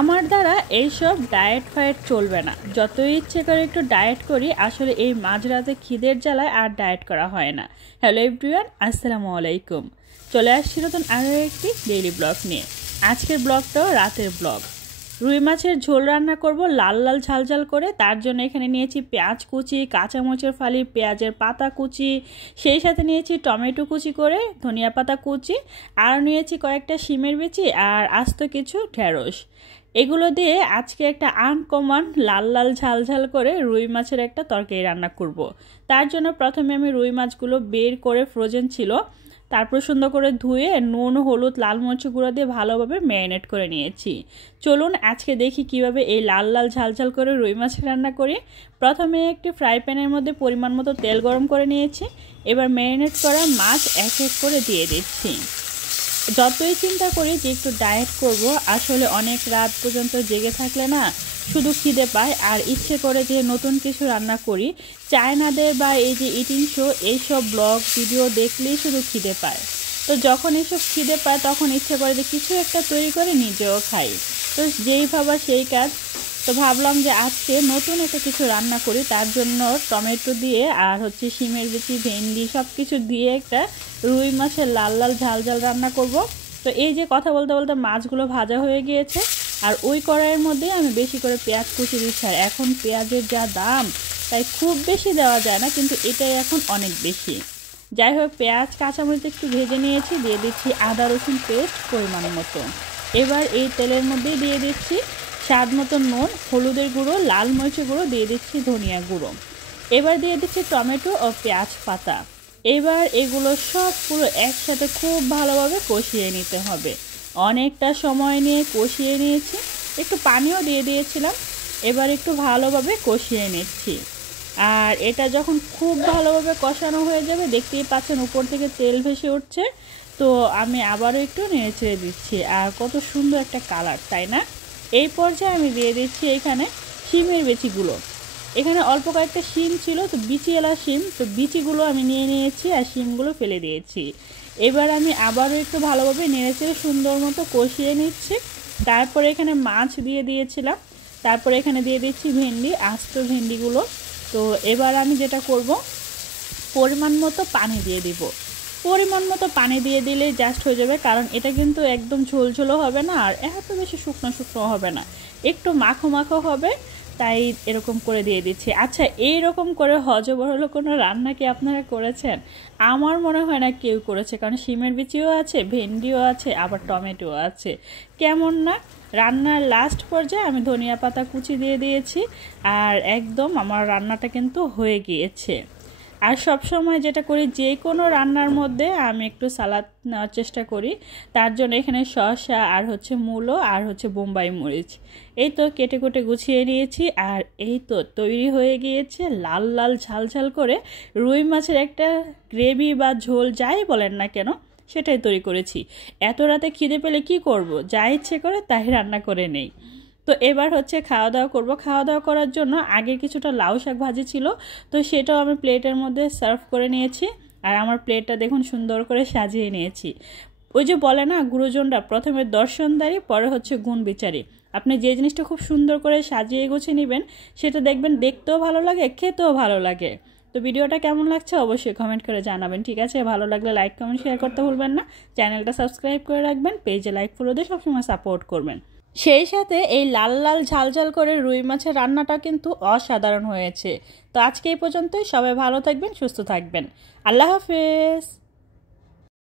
আমার দ্বারা এইসব ডায়েট ফায়েট চলবে না। যতই ইচ্ছে করে একটু ডায়েট করি, আসলে এই মাঝরাতে খিদের জ্বালায় আর ডায়েট করা হয় না। হ্যালো এভরিওয়ান, আসসালামু আলাইকুম। চলে আসছি নতুন আরও একটি ডেইলি ব্লগ নিয়ে। আজকের ব্লগটাও রাতের ব্লগ। রুই মাছের ঝোল রান্না করব লাল লাল ঝাল ঝাল করে। তার জন্য এখানে নিয়েছি পেঁয়াজ কুচি, কাঁচামরিচের ফালি, পেঁয়াজের পাতা কুচি, সেই সাথে নিয়েছি টমেটো কুচি করে, ধনিয়া পাতা কুচি, আর নিয়েছি কয়েকটা শিমের বিচি আর আস্ত কিছু ঢেঁড়স। এগুলো দিয়ে আজকে একটা আনকমন লাল লাল ঝাল ঝাল করে রুই মাছের একটা তরকারি রান্না করব। তার জন্য প্রথমে আমি রুই মাছগুলো বের করে, ফ্রোজেন ছিল, তারপর সুন্দর করে ধুয়ে নুন, হলুদ, লাল মরিচ গুঁড়ো দিয়ে ভালোভাবে ম্যারিনেট করে নিয়েছি। চলুন আজকে দেখি কিভাবে এই লাল লাল ঝাল ঝাল করে রুই মাছ রান্না করি। প্রথমে একটি ফ্রাই প্যানের মধ্যে পরিমাণ মতো তেল গরম করে নিয়েছি। এবার ম্যারিনেট করা মাছ এক এক করে দিয়ে দিচ্ছি। যতই চিন্তা করি যে একটু ডায়েট করব, আসলে অনেক রাত পর্যন্ত জেগে থাকলে না শুধু খিদে পায়, আর ইচ্ছে করে যে নতুন কিছু রান্না করি। চায়নাদের বা এই যে ইটিং শো, এইসব ব্লগ ভিডিও দেখলেই শুধু খিদে পায়। তো যখন এইসব খিদে পায় তখন ইচ্ছে করে যে কিছু একটা তৈরি করে নিজেও খাই। তো যেই ভাবা সেই কাজ। তো ভাবলাম যে আজকে নতুন একটা কিছু রান্না করি। তার জন্য টমেটো দিয়ে আর শিমের বিচি, ভেন্ডি সব কিছু দিয়ে একটা রুই মাছের লাল লাল ঝাল ঝাল রান্না করব। তো এই যে কথা বলতে বলতে মাছগুলো ভাজা হয়ে গিয়েছে, আর ওই কড়াইয়ের মধ্যে আমি বেশি করে পেঁয়াজ কুচি দিচ্ছি। আর এখন পেঁয়াজের যা দাম, তাই খুব বেশি দেওয়া যায় না, কিন্তু এটাই এখন অনেক বেশি। যাই হোক, পেঁয়াজ কাঁচামরিচ একটু ভেজে নিয়েছি, দিয়ে দিচ্ছি আদা রসুন পেস্ট পরিমাণ মতো। এবার এই তেলের মধ্যে দিয়ে দিচ্ছি স্বাদ মতো নুন, হলুদের গুঁড়ো, লাল মরিচের গুঁড়ো, দিয়ে দিচ্ছি ধনিয়া গুঁড়ো। এবার দিয়ে দিচ্ছি টমেটো ও পেঁয়াজ পাতা। এবার এগুলো সব পুরো একসাথে খুব ভালোভাবে কষিয়ে নিতে হবে। অনেকটা সময় নিয়ে কষিয়ে নিয়েছি, একটু পানিও দিয়ে দিয়েছিলাম। এবার একটু ভালোভাবে কষিয়ে নিচ্ছি। আর এটা যখন খুব ভালোভাবে কষানো হয়ে যাবে, দেখতেই পাচ্ছেন উপর থেকে তেল ভেসে উঠছে। তো আমি আবারও একটু নেড়ে ছেড়ে দিচ্ছি। আর কত সুন্দর একটা কালার, তাই না? এই পর্যায়ে আমি দিয়ে দিচ্ছি এখানে শিমের বিচিগুলো। এখানে অল্প কয়েকটা শিম ছিল, তো বিচিওয়ালা শিম, তো বিচিগুলো আমি নিয়ে নিয়েছি আর শিমগুলো ফেলে দিয়েছি। এবার আমি আবারও একটু ভালোভাবে নেড়েচেড়ে সুন্দর মতো কষিয়ে নিচ্ছি। তারপরে এখানে মাছ দিয়ে দিয়েছিলাম। তারপরে এখানে দিয়ে দিচ্ছি ভেন্ডি, আস্ত ভেন্ডিগুলো। তো এবার আমি যেটা করব, পরিমাণ মতো পানি দিয়ে দিব। পরিমাণ মতো পানি দিয়ে দিলেই জাস্ট হয়ে যাবে, কারণ এটা কিন্তু একদম ঝোলঝোলও হবে না, আর এত বেশি শুকনো শুকনো হবে না, একটু মাখো মাখো হবে। তাই এরকম করে দিয়ে দিচ্ছি। আচ্ছা, এইরকম করে হজবরল কোনো রান্না কি আপনারা করেছেন? আমার মনে হয় না কেউ করেছে, কারণ শিমের বিচিও আছে, ভেন্ডিও আছে, আবার টমেটো আছে। কেমন না? রান্নার লাস্ট পর্যায়ে আমি ধনিয়া পাতা কুচি দিয়ে দিয়েছি, আর একদম আমার রান্নাটা কিন্তু হয়ে গিয়েছে। আর সব সময় যেটা করি, যে কোনো রান্নার মধ্যে আমি একটু সালাদ নেওয়ার চেষ্টা করি। তার জন্য এখানে শসা আর মূলো আর বোম্বাই মরিচ এই তো কেটে কুটে গুছিয়ে নিয়েছি। আর এই তো তৈরি হয়ে গিয়েছে লাল লাল ঝাল ঝাল করে রুই মাছের একটা গ্রেভি বা ঝোল, যাই বলেন না কেন, সেটাই তৈরি করেছি। এত রাতে খিদে পেলে কি করব, যা ইচ্ছে করে তাই রান্না করে নেই। তো এবার খাওয়া দাওয়া করব। খাওয়া দাওয়া করার জন্য আগে কিছুটা লাউ শাক ভাজি ছিল, তো সেটাও আমি প্লেটের মধ্যে সার্ভ করে নিয়েছি। আর আমার প্লেটটা দেখুন সুন্দর করে সাজিয়ে নিয়েছি। ওই যে বলে না, গুরুজনরা প্রথমে দর্শনদারি, পরে গুণ বিচারি। আপনি যে জিনিসটা খুব সুন্দর করে সাজিয়ে গুছিয়ে নেবেন, সেটা দেখবেন দেখতেও ভালো লাগে, খেতেও ভালো লাগে। তো ভিডিওটা কেমন লাগছে অবশ্যই কমেন্ট করে জানাবেন, ঠিক আছে? ভালো লাগলে লাইক কমেন্ট শেয়ার করতে ভুলবেন না। চ্যানেলটা সাবস্ক্রাইব করে রাখবেন, পেজে লাইক ফলো দিয়ে সবসময় সাপোর্ট করবেন। সেই সাথে এই লাল লাল ঝাল ঝাল করে রুই মাছের রান্নাটা কিন্তু অসাধারণ হয়েছে। তো আজকে এই পর্যন্তই। সবাই ভালো থাকবেন, সুস্থ থাকবেন। আল্লাহ হাফেজ।